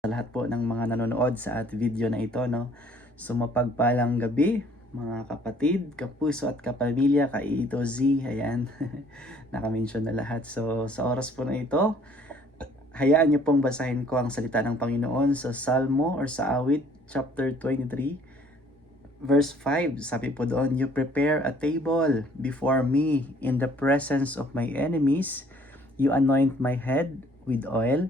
Sa lahat po ng mga nanonood sa video na ito, no? So mapagpalang gabi, mga kapatid, kapuso at kapamilya, ka A to Z, ayan, nakamention na lahat. So sa oras po na ito, hayaan niyo pong basahin ko ang salita ng Panginoon sa Salmo or sa Awit, chapter 23, verse 5. Sabi po doon, "You prepare a table before me in the presence of my enemies. You anoint my head with oil,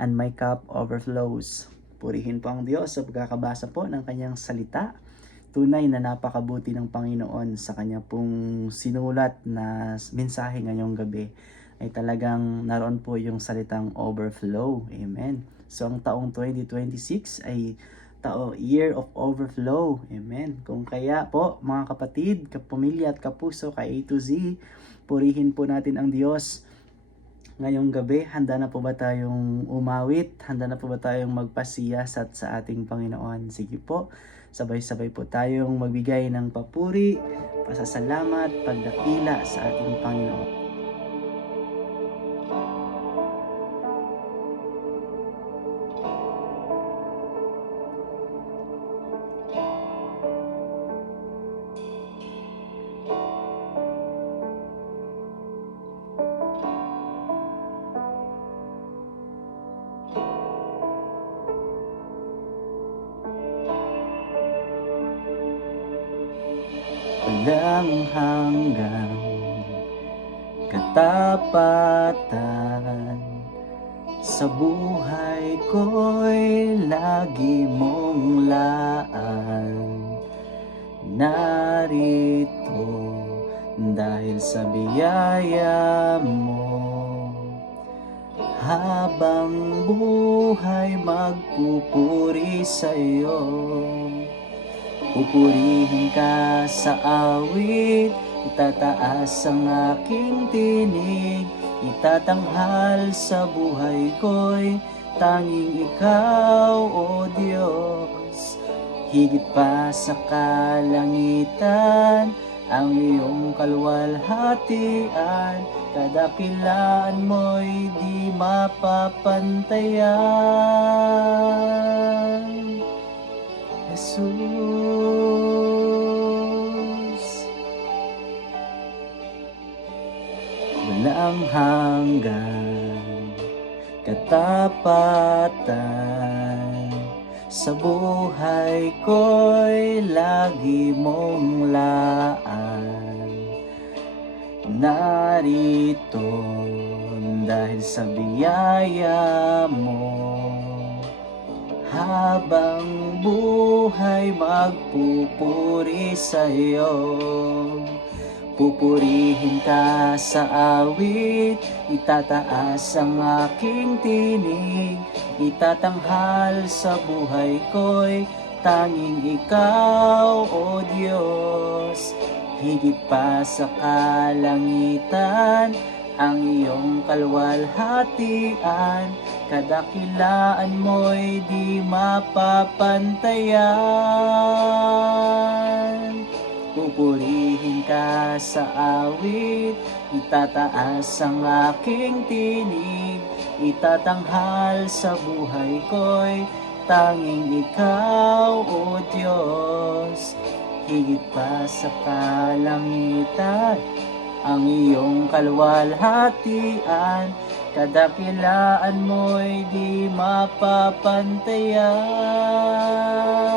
and my cup overflows." Purihin po ang Diyos sa pagkakabasa po ng kanyang salita. Tunay na napakabuti ng Panginoon sa kanya pong sinulat na mensahe ngayong gabi ay talagang naroon po yung salitang overflow. Amen. So ang taong 2026 ay year of overflow. Amen. Kung kaya po mga kapatid, kapamilya at kapuso, ka A to Z, purihin po natin ang Diyos ngayong gabi. Handa na po ba tayong umawit? Handa na po ba tayong magpasiyasat sa ating Panginoon? Sige po, sabay-sabay po tayong magbigay ng papuri, pasasalamat, pagdakila sa ating Panginoon. Walang hanggang katapatan, sa buhay ko'y lagi mong laan. Narito dahil sa biyaya mo, habang buhay magpupuri sa'yo. Pupurihin ka sa awit, itataas ang aking tinig, itatanghal sa buhay ko'y tanging ikaw, O Diyos. Higit pa sa kalangitan, ang iyong kaluwalhatian, kadakilaan mo'y di mapapantayan. Jesus, walang hanggang katapatan, sa buhay ko'y lagi mong laan. Narito dahil sa biyaya mo, habang buhay magpupuri sa'yo. Pupurihin ka sa awit, itataas ang aking tinig, itatanghal sa buhay ko'y tanging ikaw, O Diyos. Higit pa sa kalangitan, ang iyong kaluwalhatian, kadakilaan mo'y di mapapantayan. Pupurihin ka sa awit, itataas ang aking tinig, itatanghal sa buhay ko'y tanging ikaw, O Diyos. Higit pa sa kalangitan, ang iyong kaluwalhatian, kadakilaan mo'y di mapapantayan.